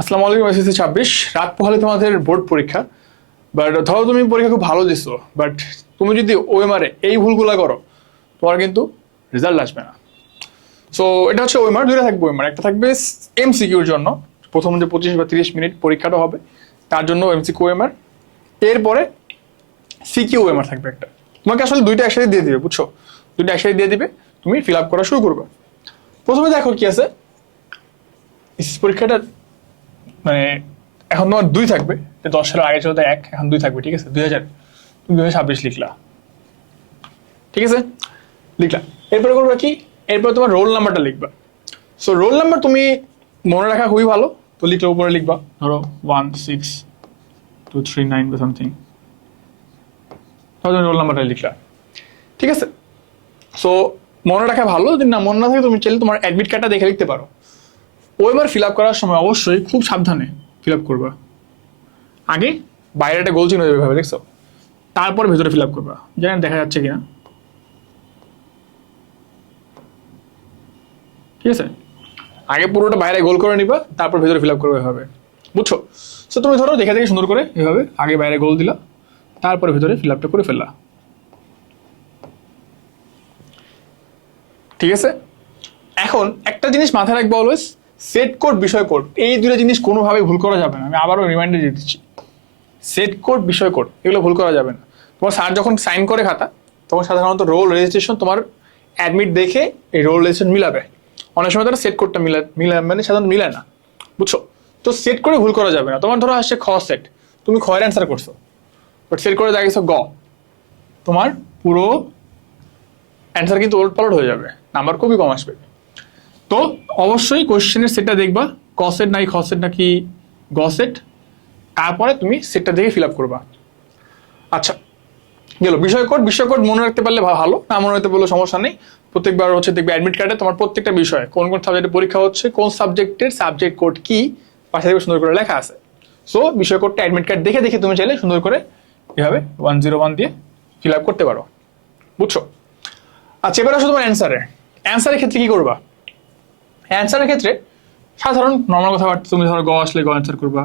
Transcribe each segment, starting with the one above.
আসসালামু আলাইকুম। এসএসসি 26 রাত পোহালে তোমাদের বোর্ড পরীক্ষা। বাট ধরো তুমি পরীক্ষা খুব ভালো দিছো, বাট তুমি যদি ওএমআরে এই ভুলগুলো করো তোমার কিন্তু রেজাল্ট আসবে না। সো এটা হচ্ছে ওএমআর, দুইটা থাকবে ওএমআর। একটা থাকবে এমসিকিউর জন্য, প্রথম যে 25 বা 30 মিনিট পরীক্ষাটা হবে তার জন্য এমসিকিউ ওএমআর। এরপরে সিকিউ ওএমআর থাকবে একটা। তোমাকে আসলে দুইটা একসাথে দিয়ে দিবে, বুঝছো? দুইটা একসাথে দিয়ে দিবে, তুমি ফিল আপ করা শুরু করবে। প্রথমে দেখো কি আছে পরীক্ষাটা, মানে এখন তোমার 2 থাকবে, 10 সালের আগে ছিল 1, এখন 2 থাকবে, ঠিক আছে? 2026 লিখলা, ঠিক আছে? লিখলা। এরপরে করবা কি, এরপরে তোমার রোল নাম্বারটা লিখবা। সো রোল নাম্বার তুমি মনে রাখা খুবই ভালো, তো লিখলে উপরে লিখবা ধরো 16239 বা সামথিং, তুমি রোল নাম্বারটা লিখলা, ঠিক আছে? সো মনে রাখা ভালো, যদি না মনে না থাকে তুমি চাইলে তোমার অ্যাডমিট কার্ডটা দেখে লিখতে পারো। ওএমআর ফিল আপ করার সময় অবশ্যই খুব সাবধানে ফিল আপ করবা। আগে বাইরে একটা গোল চিহ্ন দেবে, ভাবে দেখছো, তারপর ভেতরে ফিল আপ করবা। জানেন দেখা যাচ্ছে কিনা, ঠিক আছে? আগে পুরোটা বাইরে গোল করে নিবা, তারপর ভেতরে ফিল আপ করবে, এভাবে, বুঝছো? সো তুমি ধরো দেখে দেখে সুন্দর করে এভাবে আগে বাইরে গোল দিলা, তারপরে ভেতরে ফিল আপটা করে ফেললা, ঠিক আছে? এখন একটা জিনিস মাথায় রাখবো অলওয়েজ, সেট কোড, বিষয় কোড, এই দুটো জিনিস কোনোভাবে ভুল করা যাবে না। আমি আবারও রিমাইন্ডার দিয়ে দিচ্ছি, সেট কোড, বিষয় কোড, এগুলো ভুল করা যাবে না। তোমার স্যার যখন সাইন করে খাতা, তখন সাধারণত রোল রেজিস্ট্রেশন তোমার অ্যাডমিট দেখে এই রোল রেজিস্ট্রেশন মিলাবে। অনেক সময় তারা সেট কোডটা মানে সাধারণত মিলায় না, বুঝছো? তো সেট করে ভুল করা যাবে না। তোমার ধরো আসছে খ সেট, তুমি খয়ের অ্যান্সার করছো, বাট সেট করে দেখেছো গ, তোমার পুরো অ্যান্সার কিন্তু ওলট পালট হয়ে যাবে, নাম্বার খুবই কম আসবে। তো অবশ্যই কোয়েশ্চেনের সেটটা দেখবা, ক সেট নাকি খ সেট নাকি গ সেট, তারপরে তুমি সেটটা দেখে ফিল আপ করবা। আচ্ছা, গেল বিষয় কোড। বিষয় কোড মনে রাখতে পারলে ভালো, না মনে রাখতে পারলে সমস্যা নেই। প্রত্যেকবার হচ্ছে দেখবে অ্যাডমিট কার্ডে তোমার প্রত্যেকটা বিষয়, কোন কোন সাবজেক্টে পরীক্ষা হচ্ছে, কোন সাবজেক্টের সাবজেক্ট কোড কি, পাশে দেখবে সুন্দর করে লেখা আছে। সো বিষয় কোডটা অ্যাডমিট কার্ড দেখে দেখে তুমি চাইলে সুন্দর করে এভাবে 101 দিয়ে ফিল আপ করতে পারো, বুঝছো? আচ্ছা, এবার আসো তোমার অ্যান্সারের ক্ষেত্রে কি করবা? অ্যান্সারের ক্ষেত্রে সাধারণ নর্মাল কথাবার্তা, তুমি ধরো গ আসলে গ অ্যান্সার করবা,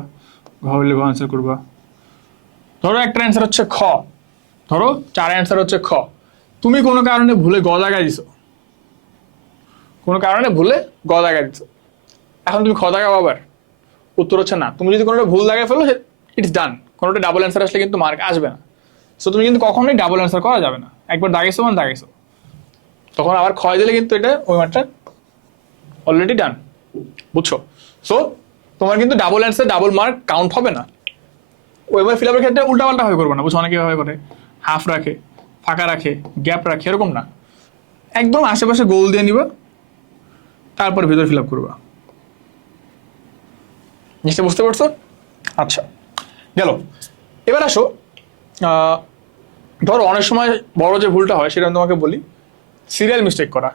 ঘ হলে ঘ অ্যান্সার করবা। ধরো একটা অ্যান্সার হচ্ছে খ, ধরো 4 অ্যান্সার হচ্ছে খ, তুমি কোনো কারণে ভুলে গ জায়গায় দিছো, কোনো কারণে ভুলে গ জায়গায় দিছো, এখন তুমি খ দাগাও, আবার উত্তর হচ্ছে না। তুমি যদি কোনোটা ভুল জায়গায় ফেলো, ইটস ডান। কোনোটা ডাবল অ্যান্সার আসলে কিন্তু মার্ক আসবে না। সো তুমি কিন্তু কখনোই ডাবল অ্যান্সার করা যাবে না। একবার দাগেছো মানে দাগেছো, তখন আবার ক্ষয় দিলে কিন্তু এটা ওই মার্কটা অলরেডি ডান, বুঝছো? সো তোমার কিন্তু double answer double mark count হবে না। ওয়েবার ফিল আপের ক্ষেত্রে উল্টাপাল্টা হয়ে করবে না, বুঝছো? অনেকে ভাবে করে হাফ রাখে, ফাঁকা রাখে, গ্যাপ রাখে, এরকম না। একদম আশেপাশে গোল দিয়ে নিবা, তারপর ভেতরে ফিল আপ করবা। নিশ্চয় বুঝতে পারছো? আচ্ছা, গেল। এবার আসো, ধরো অনেক সময় বড় যে ভুলটা হয় সেটা আমি তোমাকে বলি, সিরিয়াল মিস্টেক করা।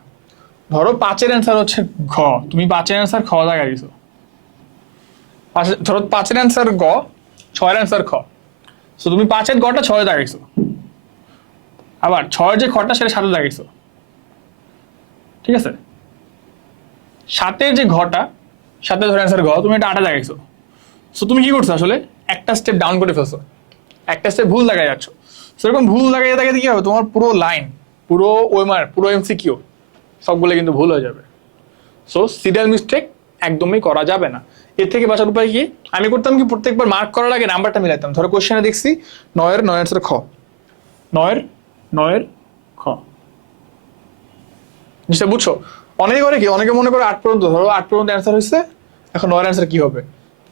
ধরো 5-এর অ্যান্সার হচ্ছে ঘ, তুমি 5-এর অ্যান্সার খ জায়গায় দিছো। ধরো 5-এর অ্যান্সার গ, 6-এর অ্যান্সার খ। সো তুমি 5-এর গটা 6-এ দাগাইছো, আবার 6-এর যে খটা সেটা 7-এ দাগাইছো, ঠিক আছে? 7-এর যে ঘটা, 7-এ ধরে অ্যান্সার ঘ, তুমি এটা 8-এ দাগাইছো। সো তুমি কি করছো আসলে, একটা স্টেপ ডাউন করে ফেলছো, একটা স্টেপ ভুল জায়গায় যাচ্ছ। সেরকম ভুল জায়গায় দাগাইতে কি হবে, তোমার পুরো লাইন, পুরো ওএমআর, পুরো এমসিকিউ সবগুলো কিন্তু ভুল হয়ে যাবে। সো সিরিয়াল মিস্টেক একদমই করা যাবে না। এর থেকে বাঁচার উপায় কি? আমি করতাম কি, প্রত্যেকবার মার্ক করার আগে নাম্বারটা মিলাইতাম। ধরো কোশ্চেনে দেখছি 9-এর 9 অ্যান্সার খ, 9-এর 9-এর খ, জিনিসটা বুঝছো? অনেকে করে কি, অনেকে মনে করে 8 পর্যন্ত, ধরো 8 পর্যন্ত অ্যান্সার হয়েছে, এখন 9-এর অ্যান্সার কি হবে,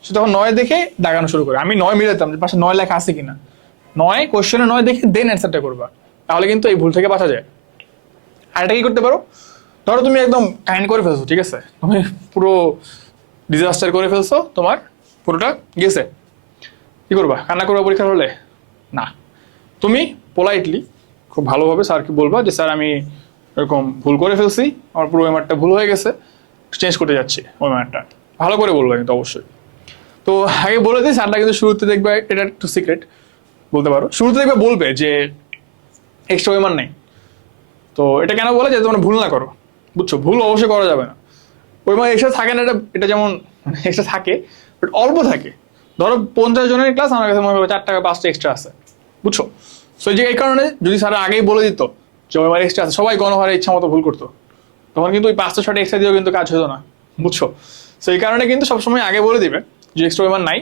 সে তখন 9 দেখে দাগানো শুরু করে। আমি 9 মিলাইতাম যে পাশে 9 লেখা আছে কিনা, 9 কোশ্চেনে 9 দেখে দেন অ্যান্সারটা করবা, তাহলে কিন্তু এই ভুল থেকে বাঁচা যায়। আর এটা কি করতে পারো, ধরো তুমি একদম কাহিনী করে ফেলছো, ঠিক আছে, তুমি পুরো ডিজাস্টার করে ফেলছো, তোমার পুরোটা গেছে, কি করবা? কান্না করবা পরীক্ষার হলে? না, তুমি পোলাইটলি খুব ভালোভাবে স্যারকে বলবা যে স্যার আমি এরকম ভুল করে ফেলছি, আমার পুরো ওয়েমারটা ভুল হয়ে গেছে, চেঞ্জ করতে যাচ্ছি ওয়েমারটা, ভালো করে বলবা কিন্তু অবশ্যই। তো আগে বলে দিই, স্যারটা কিন্তু শুরুতে দেখবে, এটা একটু সিক্রেট বলতে পারো, শুরুতে দেখবে বলবে যে এক্সট্রা ওয়েমার নেই। তো এটা কেন বলে, যে তোমরা ভুল না করো, বুঝছো? ভুল অবশ্যই করা যাবে না। ওই মানে এক্সট্রা থাকে না, এটা এটা যেমন এক্সট্রা থাকে, বাট অল্প থাকে। ধরো 50 জনের ক্লাস, আমার কাছে মনে করো 4 টাকা 5টা এক্সট্রা আছে, বুঝছো? সো এই কারণে যদি স্যার আগেই বলে দিত যে ওইবার এক্সট্রা আছে, সবাই গণহারে ইচ্ছা মতো ভুল করতো, তখন কিন্তু ওই 5-6টা এক্সট্রা দিয়েও কিন্তু কাজ হতো না, বুঝছো? সো এই কারণে কিন্তু সবসময় আগে বলে দিবে যে এক্সট্রা ওয়েমার নাই।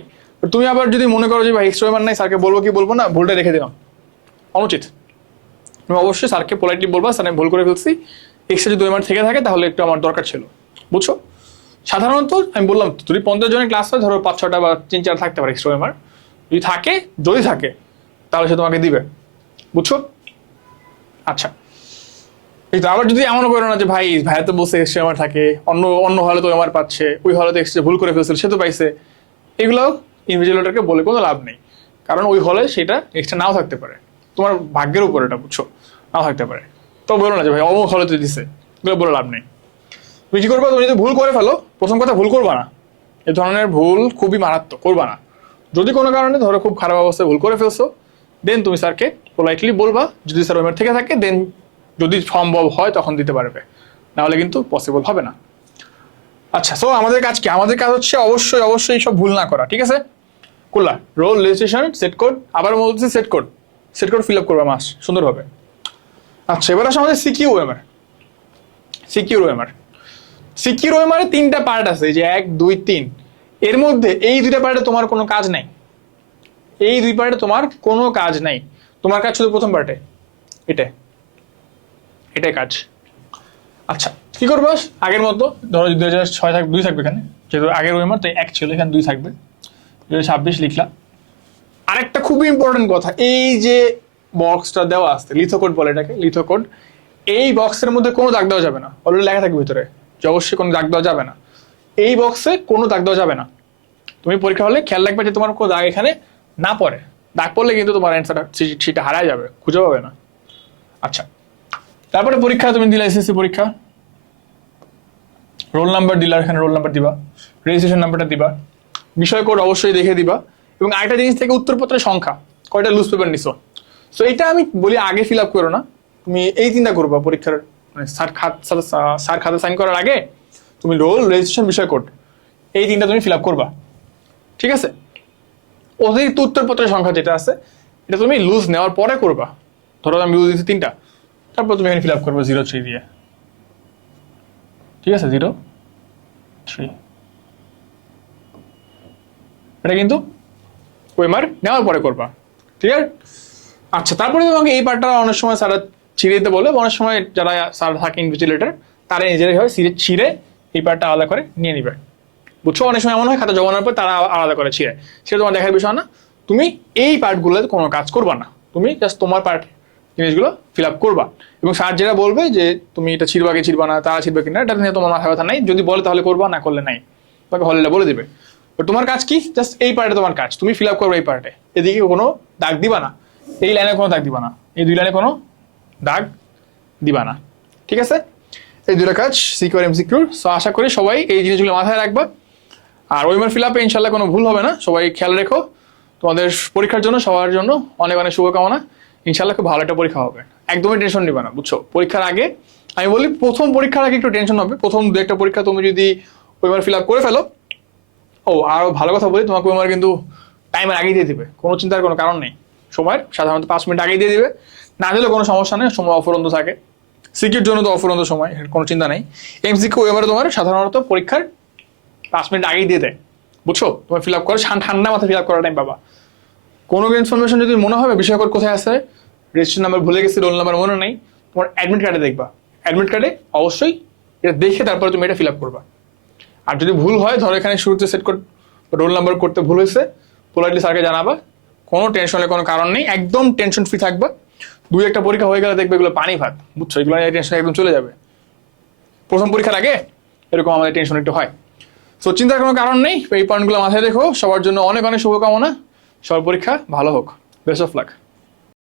তুমি আবার যদি মনে করো যে ভাই এক্সট্রা ওয়েমার নাই, স্যারকে বলবো কি বলবো না, ভুলটা রেখে দিলাম, অনুচিত। তুমি অবশ্যই স্যারকে পোলাইটলি বলবা, স্যার আমি ভুল করে ফেলছি, এক্সট্রা যদি ওয়েমার থেকে থাকে তাহলে একটু আমার দরকার ছিল, বুঝছো? সাধারণত আমি বললাম যদি 50 জনের ক্লাস হয়, ধরো 5-6টা বা 3-4 থাকতে পারে এক্সট্রা ওয়েমার, যদি থাকে তাহলে সে তোমাকে দিবে, বুঝছো? আচ্ছা, এই তো আবার যদি এমনও করো না যে ভাইয়া তো বলছে এক্সট্রা ওয়েমার থাকে, অন্য হলে তো ওয়েমার পাচ্ছে, ওই হলে তো এক্সট্রা ভুল করে ফেলছিল, সে তো পাইছে, এগুলো ইনভিজিলেটরকে বলে কোনো লাভ নেই। কারণ ওই হলে সেটা এক্সট্রা নাও থাকতে পারে, তোমার ভাগ্যের উপর এটা, বুঝছো? নাও থাকতে পারে। তো বলো না যে ভাই অমুক হলে তো দিছে, এগুলো বলে লাভ নেই। তুমি কি করবা, তুমি যদি ভুল করে ফেলো, প্রথম কথা ভুল করবা না, এ ধরনের ভুল খুবই মারাত্মক, করবা না। যদি কোনো কারণে ধরো খুব খারাপ অবস্থায় ভুল করে ফেলছো, দেন তুমি স্যারকে পোলাইটলি বলবা, যদি স্যার ওয়েমার থেকে থাকে দেন যদি সম্ভব হয় তখন দিতে পারবে, নাহলে কিন্তু পসিবল হবে না। আচ্ছা, সো আমাদের কাজ কি? আমাদের কাজ হচ্ছে অবশ্যই সব ভুল না করা, ঠিক আছে? করলা রোল রেজিস্ট্রেশন সেট কোড, আবার বলতেছি সেট কোড ফিল আপ করবা মাস সুন্দরভাবে। আচ্ছা, এবার আসে আমাদের সিকিউর ওয়েমার। সিকিউর ওয়েমারে 3টা পার্ট আছে, এই যে 1, 2, 3, এর মধ্যে এই 2টা পার্টে তোমার কোনো কাজ নাই, এই 2 পার্টে তোমার কোনো কাজ নাই। তোমার কাজ শুধু প্রথম পার্টে, এটাই কাজ। আচ্ছা, কি করবো আগের মতো, ধরো 2006 থাকবে, 2 থাকবে এখানে, যেহেতু আগের ওয়েমার তো 1 ছিল, এখানে 2 থাকবে, 2026 লিখলা। আরেকটা খুবই ইম্পর্টেন্ট কথা, এই যে বক্সটা দেওয়া আছে, লিথোকোড বলে এটাকে, লিথোকোড, এই বক্সের মধ্যে কোনো দাগ দেওয়া যাবে না, অলরেডি লেখা থাকবে ভিতরে যে অবশ্যই কোনো দাগ দেওয়া যাবে না, এই বক্সে কোনো দাগ দেওয়া যাবে না। তুমি পরীক্ষা হলে খেয়াল রাখবে যে তোমার কোনো দাগ এখানে না পড়ে, দাগ পড়লে কিন্তু তোমার অ্যান্সারটা সেটা হারায় যাবে, খুঁজে পাবে না। আচ্ছা, তারপরে পরীক্ষা তুমি দিলা, এসএসসি পরীক্ষা, রোল নাম্বার দিলা, এখানে রোল নাম্বার দিবা, রেজিস্ট্রেশন নাম্বারটা দিবা, বিষয় কোড অবশ্যই দেখে দিবা, এবং আরেকটা জিনিস থেকে উত্তরপত্রের সংখ্যা, কয়টা লুজ পেপার নিছো। সো এটা আমি বলি আগে ফিল আপ করো না, তুমি এই চিন্তা করবা পরীক্ষার মানে স্যার খাতা সাইন করার আগে তুমি রোল, রেজিস্ট্রেশন, বিষয় কোড, এই 3টা তুমি ফিল আপ করবা, ঠিক আছে? অতিরিক্ত উত্তরপত্রের সংখ্যা যেটা আছে এটা তুমি লুজ নেওয়ার পরে করবা। ধরো আমি লুজ দিচ্ছি 3টা, তারপর তুমি এখানে ফিল আপ করবো 03 দিয়ে, ঠিক আছে? 03, এটা কিন্তু ওয়েমার নেওয়ার পরে করবা, ঠিক আছে? আচ্ছা, তারপরে তোমাকে এই পার্টটা অনেক সময় স্যার ছিঁড়ে দিতে বলে, অনেক সময় যারা স্যার থাকে ইনভিজিলেটর তারা নিজেরাই হয় ছিঁড়ে এই পার্টটা আলাদা করে নিয়ে নিবে, বুঝছো? অনেক সময় এমন হয় খাতা জমানোর পর তারা আলাদা করে ছিঁড়ে, সেটা তোমার দেখার বিষয় না। তুমি এই পার্টগুলোতে কোনো কাজ করবা না, তুমি জাস্ট তোমার পার্ট জিনিসগুলো ফিল আপ করবা, এবং স্যার যেটা বলবে যে তুমি এটা ছিড়বা কি ছিড়বা না, তারা ছিড়বে কিনা, এটা নিয়ে তোমার মাথা ব্যথা নাই, যদি বলে তাহলে করবা, না করলে নাই, তোমাকে হলে বলে দিবে। তোমার কাজ কি, জাস্ট এই পার্টে তোমার কাজ, তুমি ফিল আপ করবে এই পার্টে, এদিকে কোনো দাগ দিবা না, এই লাইনে কোনো দাগ দিবা না, এই 2 লাইনে কোনো দাগ দিবা না, ঠিক আছে? এই 2টা কাজ সিকিউর এমসিকিউর। সো আশা করি সবাই এই জিনিসগুলো মাথায় রাখবা, আর ওয়েমার ফিল আপে ইনশাল্লাহ কোনো ভুল হবে না। সবাই খেয়াল রেখো, তোমাদের পরীক্ষার জন্য সবার জন্য অনেক অনেক শুভকামনা, ইনশাল্লাহ খুব ভালো একটা পরীক্ষা হবে, একদমই টেনশন নিবা না, বুঝছো? পরীক্ষার আগে আমি বলি, প্রথম পরীক্ষার আগে একটু টেনশন হবে, প্রথম 2-1টা পরীক্ষা তুমি যদি ওয়েমার ফিল আপ করে ফেলো, আরো ভালো কথা বলি, তোমাকে ওয়েমার কিন্তু টাইমের আগেই দিয়ে দিবে, কোনো চিন্তার কোনো কারণ নেই, সময়ের সাধারণত 5 মিনিট আগেই দিয়ে দিবে, না দিলে কোনো সমস্যা নেই, সময় অফুরন্ত থাকে, সিকিউর জন্য তো অফুরন্ত সময়, কোনো চিন্তা নেই। এমসিকিউ ওয়েমারে তোমার সাধারণত পরীক্ষার 5 মিনিট আগেই দিয়ে দেয়, বুঝছো? তোমার ফিল আপ করো, ঠান্ডা মাথায় ফিল আপ করার টাইম পাবা। কোনো ইনফরমেশন যদি মনে হবে বিষয় কোড কোথায় আছে, রেজিস্ট্রেশন নাম্বার ভুলে গেছি, রোল নাম্বার মনে নেই, তোমার অ্যাডমিট কার্ডে দেখবা, অ্যাডমিট কার্ডে অবশ্যই এটা দেখে তারপরে তুমি এটা ফিল আপ করবা। আর যদি ভুল হয়, ধরো এখানে শুরুতে সেট কোড রোল নাম্বার করতে ভুল হয়েছে, পোলাইটলি স্যারকে জানাবা, কোনো টেনশনের কোনো কারণ নেই, একদম টেনশন ফ্রি থাকবা। 2-1টা পরীক্ষা হয়ে গেলে দেখবে এগুলো পানি ভাত, বুঝছো? এগুলো টেনশন একদম চলে যাবে। প্রথম পরীক্ষার আগে এরকম আমাদের টেনশন একটু হয়, সো চিন্তার কোনো কারণ নেই, এই পয়েন্টগুলো মাথায় রেখো। সবার জন্য অনেক অনেক শুভকামনা, সবার পরীক্ষা ভালো হোক, বেস্ট অফ লাক।